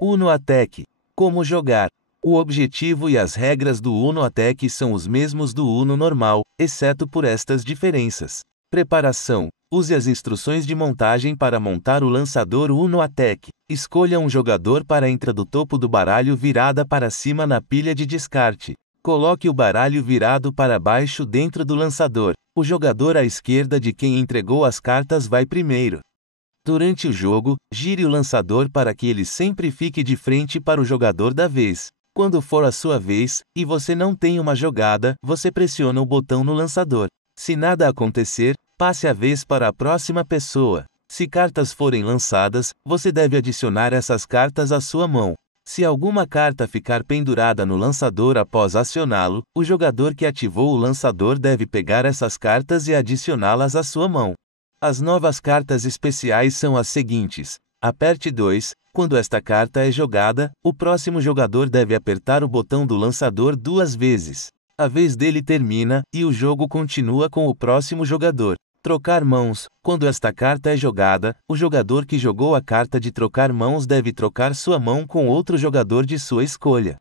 Uno Attack. Como jogar? O objetivo e as regras do Uno Attack são os mesmos do Uno normal, exceto por estas diferenças. Preparação. Use as instruções de montagem para montar o lançador Uno Attack. Escolha um jogador para entrar do topo do baralho virada para cima na pilha de descarte. Coloque o baralho virado para baixo dentro do lançador. O jogador à esquerda de quem entregou as cartas vai primeiro. Durante o jogo, gire o lançador para que ele sempre fique de frente para o jogador da vez. Quando for a sua vez, e você não tem uma jogada, você pressiona o botão no lançador. Se nada acontecer, passe a vez para a próxima pessoa. Se cartas forem lançadas, você deve adicionar essas cartas à sua mão. Se alguma carta ficar pendurada no lançador após acioná-lo, o jogador que ativou o lançador deve pegar essas cartas e adicioná-las à sua mão. As novas cartas especiais são as seguintes. Aperte 2. Quando esta carta é jogada, o próximo jogador deve apertar o botão do lançador 2 vezes. A vez dele termina, e o jogo continua com o próximo jogador. Trocar mãos. Quando esta carta é jogada, o jogador que jogou a carta de trocar mãos deve trocar sua mão com outro jogador de sua escolha.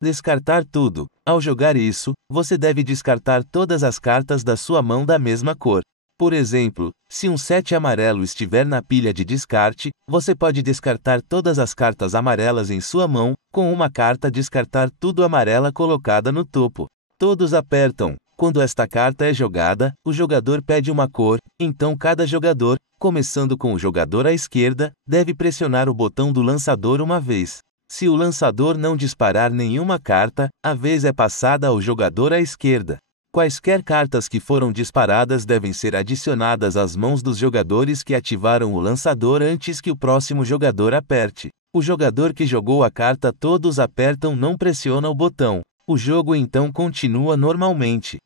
Descartar tudo. Ao jogar isso, você deve descartar todas as cartas da sua mão da mesma cor. Por exemplo, se um 7 amarelo estiver na pilha de descarte, você pode descartar todas as cartas amarelas em sua mão, com uma carta descartar tudo amarela colocada no topo. Todos apertam. Quando esta carta é jogada, o jogador pede uma cor, então cada jogador, começando com o jogador à esquerda, deve pressionar o botão do lançador uma vez. Se o lançador não disparar nenhuma carta, a vez é passada ao jogador à esquerda. Quaisquer cartas que foram disparadas devem ser adicionadas às mãos dos jogadores que ativaram o lançador antes que o próximo jogador aperte. O jogador que jogou a carta todos apertam não pressiona o botão. O jogo então continua normalmente.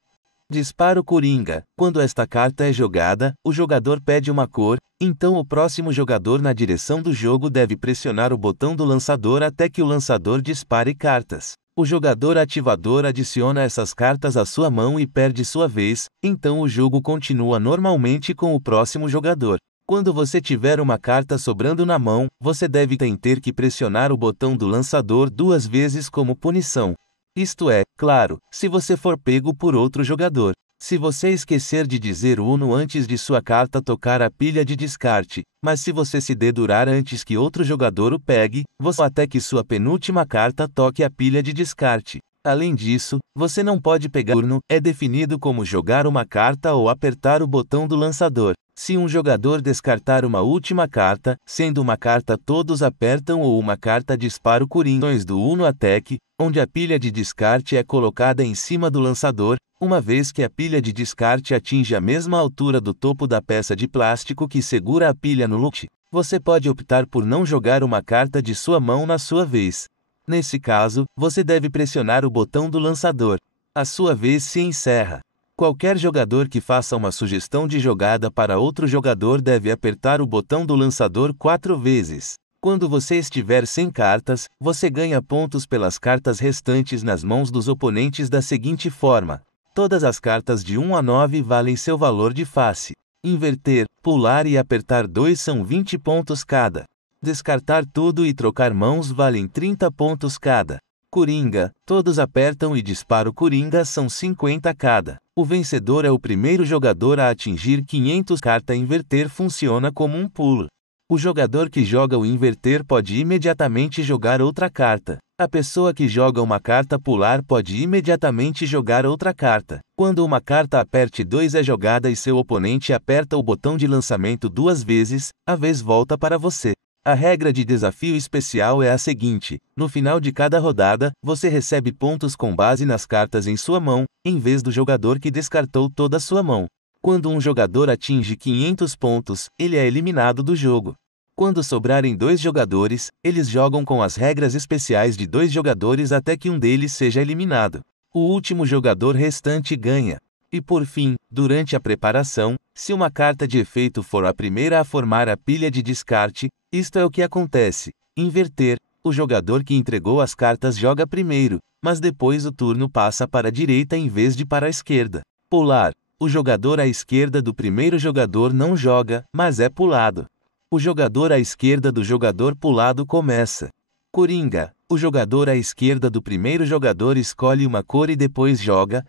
Disparo Coringa. Quando esta carta é jogada, o jogador pede uma cor, então o próximo jogador na direção do jogo deve pressionar o botão do lançador até que o lançador dispare cartas. O jogador ativador adiciona essas cartas à sua mão e perde sua vez, então o jogo continua normalmente com o próximo jogador. Quando você tiver uma carta sobrando na mão, você deve ter que pressionar o botão do lançador 2 vezes como punição. Isto é, claro, se você for pego por outro jogador. Se você esquecer de dizer Uno antes de sua carta tocar a pilha de descarte, mas se você se dedurar antes que outro jogador o pegue, você até que sua penúltima carta toque a pilha de descarte. Além disso, você não pode pegar turno, é definido como jogar uma carta ou apertar o botão do lançador. Se um jogador descartar uma última carta, sendo uma carta todos apertam ou uma carta disparo Coringões do Uno Attack, onde a pilha de descarte é colocada em cima do lançador, uma vez que a pilha de descarte atinge a mesma altura do topo da peça de plástico que segura a pilha no lote, você pode optar por não jogar uma carta de sua mão na sua vez. Nesse caso, você deve pressionar o botão do lançador. A sua vez se encerra. Qualquer jogador que faça uma sugestão de jogada para outro jogador deve apertar o botão do lançador 4 vezes. Quando você estiver sem cartas, você ganha pontos pelas cartas restantes nas mãos dos oponentes da seguinte forma. Todas as cartas de 1 a 9 valem seu valor de face. Inverter, pular e apertar 2 são 20 pontos cada. Descartar tudo e trocar mãos valem 30 pontos cada. Coringa, todos apertam e disparo Coringa são 50 cada. O vencedor é o primeiro jogador a atingir 500. Carta inverter funciona como um pulo. O jogador que joga o inverter pode imediatamente jogar outra carta. A pessoa que joga uma carta pular pode imediatamente jogar outra carta. Quando uma carta aperte 2 é jogada e seu oponente aperta o botão de lançamento 2 vezes, a vez volta para você. A regra de desafio especial é a seguinte: no final de cada rodada, você recebe pontos com base nas cartas em sua mão, em vez do jogador que descartou toda a sua mão. Quando um jogador atinge 500 pontos, ele é eliminado do jogo. Quando sobrarem 2 jogadores, eles jogam com as regras especiais de 2 jogadores até que um deles seja eliminado. O último jogador restante ganha. E por fim, durante a preparação, se uma carta de efeito for a primeira a formar a pilha de descarte, isto é o que acontece. Inverter, o jogador que entregou as cartas joga primeiro, mas depois o turno passa para a direita em vez de para a esquerda. Pular, o jogador à esquerda do primeiro jogador não joga, mas é pulado. O jogador à esquerda do jogador pulado começa. Coringa. O jogador à esquerda do primeiro jogador escolhe uma cor e depois joga.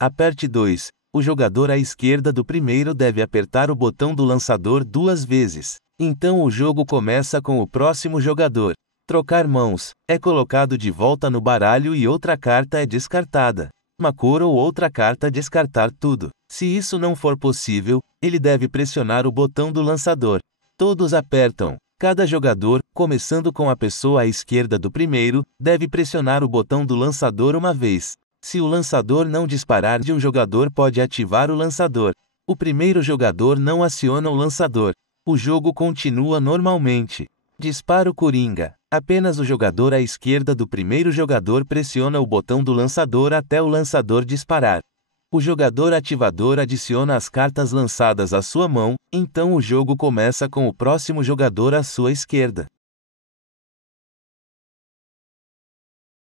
Aperte 2. O jogador à esquerda do primeiro deve apertar o botão do lançador 2 vezes. Então o jogo começa com o próximo jogador. Trocar mãos. É colocado de volta no baralho e outra carta é descartada. Uma cor ou outra carta descartar tudo. Se isso não for possível, ele deve pressionar o botão do lançador. Todos apertam. Cada jogador, começando com a pessoa à esquerda do primeiro, deve pressionar o botão do lançador uma vez. Se o lançador não disparar de um jogador, pode ativar o lançador. O primeiro jogador não aciona o lançador. O jogo continua normalmente. Dispara o Coringa. Apenas o jogador à esquerda do primeiro jogador pressiona o botão do lançador até o lançador disparar. O jogador ativador adiciona as cartas lançadas à sua mão, então o jogo começa com o próximo jogador à sua esquerda.